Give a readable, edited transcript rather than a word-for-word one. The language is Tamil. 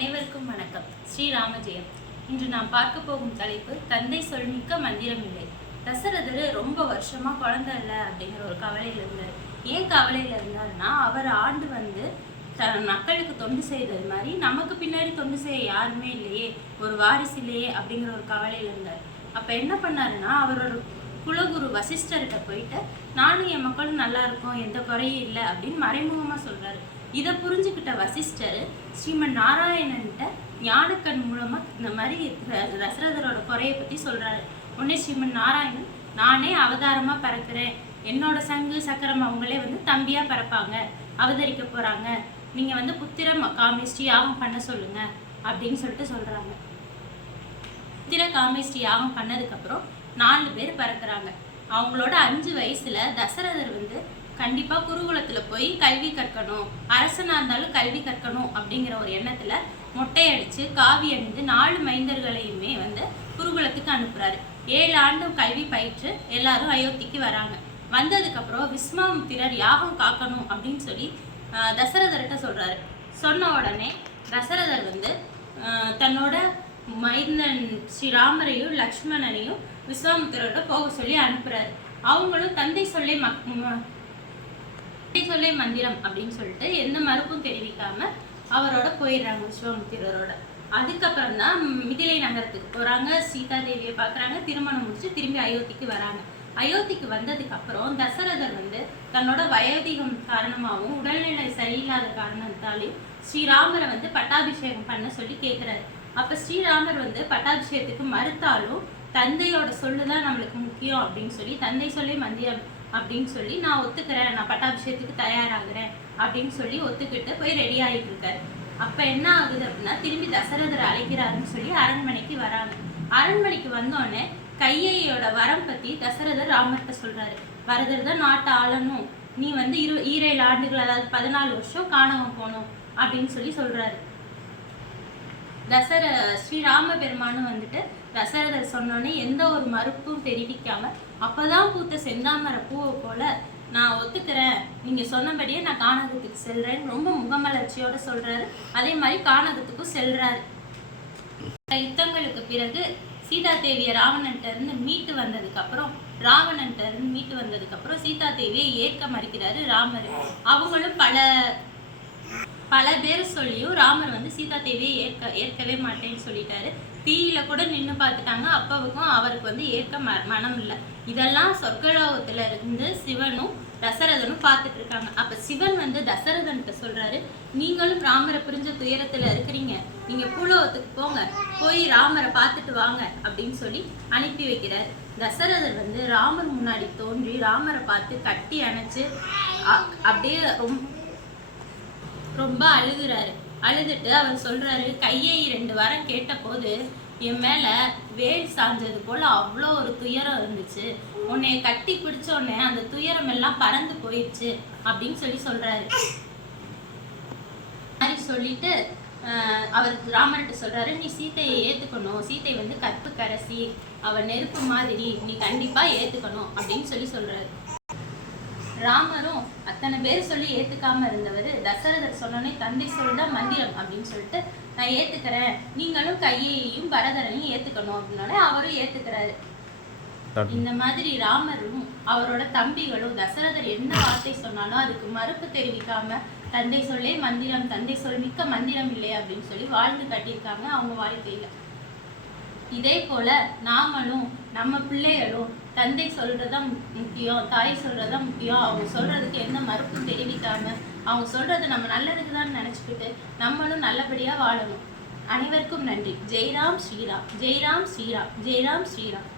அனைவருக்கும் வணக்கம். ஸ்ரீராம ஜெயம். இன்று நாம் பார்க்க போகும் தலைப்பு தந்தை சொல்மிக்க மந்திரம் இல்லை. தசரதர் ரொம்ப வருஷமா குழந்தை இல்லை அப்படிங்கிற ஒரு கவலையில இருந்தார். ஏன் கவலையில இருந்தாருன்னா, அவர் ஆண்டு மக்களுக்கு தொண்டு செய்தது மாதிரி நமக்கு பின்னாடி தொண்டு செய்ய யாருமே இல்லையே, ஒரு வாரிசு இல்லையே அப்படிங்கிற ஒரு கவலையில இருந்தார். அப்ப என்ன பண்ணாருன்னா, அவரோட குலகுரு வசிஷ்டர்கிட்ட போயிட்டு, நானும் என் மக்களும் நல்லா இருக்கோம், எந்த குறையும் இல்லை அப்படின்னு மறைமுகமா சொல்றாரு. இதை புரிஞ்சுக்கிட்ட வசிஷ்டர் ஸ்ரீமன் நாராயணன்கிட்ட ஞானக்கண் மூலமா இந்த மாதிரி தசரதரோட குறையை பத்தி சொல்றாரு. உடனே ஸ்ரீமன் நாராயணன், நானே அவதாரமா பிறக்கிறேன், என்னோட சங்கு சக்கரம் அவங்களே தம்பியா பிறப்பாங்க, அவதரிக்க போறாங்க, நீங்க புத்திர காமேஷ்டி யாகம் பண்ண சொல்லுங்க அப்படின்னு சொல்லிட்டு சொல்றாங்க. புத்திர காமேஷ்டி யாகம் பண்ணதுக்கு அப்புறம் 4 பேர் பிறக்கிறாங்க. அவங்களோட 5 வயசுல தசரதர் கண்டிப்பா குருகுலத்துல போய் கல்வி கற்கணும், அரசனா இருந்தாலும் கல்வி கற்கணும் அப்படிங்கிற ஒரு எண்ணத்துல மொட்டையடிச்சு காவி அணிந்து 4 மைந்தர்களையுமே குருகுலத்துக்கு அனுப்புறாரு. 7 ஆண்டு கல்வி பயிற்று எல்லாரும் அயோத்திக்கு வராங்க. வந்ததுக்கு அப்புறம் விஸ்வாமித்திரர் யாகம் காக்கணும் அப்படின்னு சொல்லி தசரதர்கிட்ட சொல்றாரு. சொன்ன உடனே தசரதர் தன்னோட மைந்தன் ஸ்ரீராமரையும் லக்ஷ்மணனையும் விஸ்வாமித்திரோட போக சொல்லி அனுப்புறாரு. அவங்களும் தந்தை சொல்லே மந்திரம் அப்படின்னு சொல்லிட்டு எந்த மறுப்பும் தெரிவிக்காம அவரோட போயிடுறாங்க விஸ்வாமித்திரரோட. அதுக்கப்புறம் தான் மிதிலை நகரத்துக்கு போறாங்க, சீதா தேவியை பாக்குறாங்க, திருமணம் முடிச்சு திரும்பி அயோத்திக்கு வராங்க. அயோத்திக்கு வந்ததுக்கு அப்புறம் தசரதர் தன்னோட வயோதிகம் காரணமாகவும் உடல்நிலை சரியில்லாத காரணத்தாலையும் ஸ்ரீராமரை பட்டாபிஷேகம் பண்ண சொல்லி கேட்கிறாரு. அப்ப ஸ்ரீராமர் பட்டாபிஷேகத்துக்கு மறுத்தாலும் தந்தையோட சொல்லுதான் நம்மளுக்கு முக்கியம் அப்படின்னு சொல்லி, தந்தை சொல்லே மந்திரம் அப்படின்னு சொல்லி, நான் ஒத்துக்கிறேன், நான் பட்டாபிஷேகத்துக்கு தயாராகிறேன் அப்படின்னு சொல்லி ஒத்துக்கிட்டு போய் ரெடி ஆகிட்டு இருக்காரு. அப்ப என்ன ஆகுது அப்படின்னா, திரும்பி தசரதரை அழைக்கிறாருன்னு சொல்லி அரண்மனைக்கு வராங்க. அரண்மனைக்கு வந்தோடனே கையையோட வரம் பத்தி தசரதர் ராமர்கிட்ட சொல்றாரு. வரதர் தான் நாட்டை ஆளணும், நீ 7 ஆண்டுகள், அதாவது 14 வருஷம் காணவம் போகணும் அப்படின்னு சொல்லி சொல்றாரு. ஸ்ரீராம பெருமானும் தசரதர் சொன்னோன்னே எந்த ஒரு மறுப்பும் தெரிவிக்காம, அப்பதான் பூத்த செந்தாமரை பூவை போல நான் ஒத்துக்கிறேன், நீங்க சொன்னபடியே நான் கானகத்துக்கு செல்றேன்னு ரொம்ப முகமலர்ச்சியோட சொல்றாரு. அதே மாதிரி கானகத்துக்கும் செல்றாரு. யுத்தங்களுக்கு பிறகு சீதா தேவியை ராவணன்ட்ட இருந்து மீட்டு வந்ததுக்கு அப்புறம் சீதா தேவியை ஏற்க மறுக்கிறாரு ராமர். அவங்களும் பல பேர் சொல்லியும் ராமர் சீதா தேவியை ஏற்கவே மாட்டேன்னு சொல்லிட்டாரு. தீயில கூட நின்று பார்த்துட்டாங்க. அப்பாவுக்கும் அவருக்கு ஏற்க மனம் இல்லை. இதெல்லாம் சொர்க்கலோகத்துல இருந்து சிவனும் தசரதனும் பார்த்துட்டு இருக்காங்க. அப்ப சிவன் தசரதன்கிட்ட சொல்றாரு, நீங்களும் ராமரை புரிஞ்ச துயரத்துல இருக்கிறீங்க, நீங்க பூலோகத்துக்கு போங்க, போய் ராமரை பார்த்துட்டு வாங்க அப்படின்னு சொல்லி அனுப்பி வைக்கிறாரு. தசரதர் ராமர் முன்னாடி தோன்றி ராமரை பார்த்து கட்டி அணைச்சு அப்படியே ரொம்ப அழுகுறாரு. அழுதுட்டு அவர் சொல்றாரு, கையை 2 வரம் கேட்ட போது என் மேல வேல் சாஞ்சது போல அவ்வளோ ஒரு துயரம் இருந்துச்சு, உன்னை கட்டி பிடிச்ச உடனே அந்த துயரம் எல்லாம் பறந்து போயிடுச்சு அப்படின்னு சொல்றாரு. சொல்லிட்டு அவர் ராமர்கிட்ட சொல்றாரு, நீ சீத்தையை ஏத்துக்கணும், சீத்தை கற்பு கரசி, அவ நெருப்பு மாதிரி, நீ கண்டிப்பா ஏத்துக்கணும் அப்படின்னு சொல்றாரு. ராமரும் அத்தனை பேர் சொல்லி ஏத்துக்காம இருந்தவர் தசரதர் சொன்னோன்னே தந்தை சொல்ற மந்திரம் அப்படின்னு சொல்லிட்டு, நான் ஏத்துக்கிறேன், நீங்களும் கையையும் பரதரனையும் ஏத்துக்கணும் அப்படின்னோடனே அவரும் ஏத்துக்கிறாரு. இந்த மாதிரி ராமரும் அவரோட தம்பிகளும் தசரதர் என்ன வார்த்தை சொன்னாலும் அதுக்கு மறுப்பு தெரிவிக்காம, தந்தை சொல்லே மந்திரம், தந்தை சொல் மிக்க மந்திரம் இல்லை அப்படின்னு சொல்லி வாழ்ந்து காட்டியிருக்காங்க அவங்க வாழ்க்கையில. இதே போல நாமளும் நம்ம பிள்ளைகளும் தந்தை சொல்றதுதான் முக்கியம், தாய் சொல்றதுதான் முக்கியம், அவங்க சொல்றதுக்கு எந்த மறுப்பும் தெரிவிக்காம, அவங்க சொல்றது நம்ம நல்லதுக்கு தான் நினைச்சுக்கிட்டு நம்மளும் நல்லபடியா வாழணும். அனைவருக்கும் நன்றி. ஜெய்ராம் ஸ்ரீராம், ஜெய்ராம் ஸ்ரீராம், ஜெய்ராம் ஸ்ரீராம்.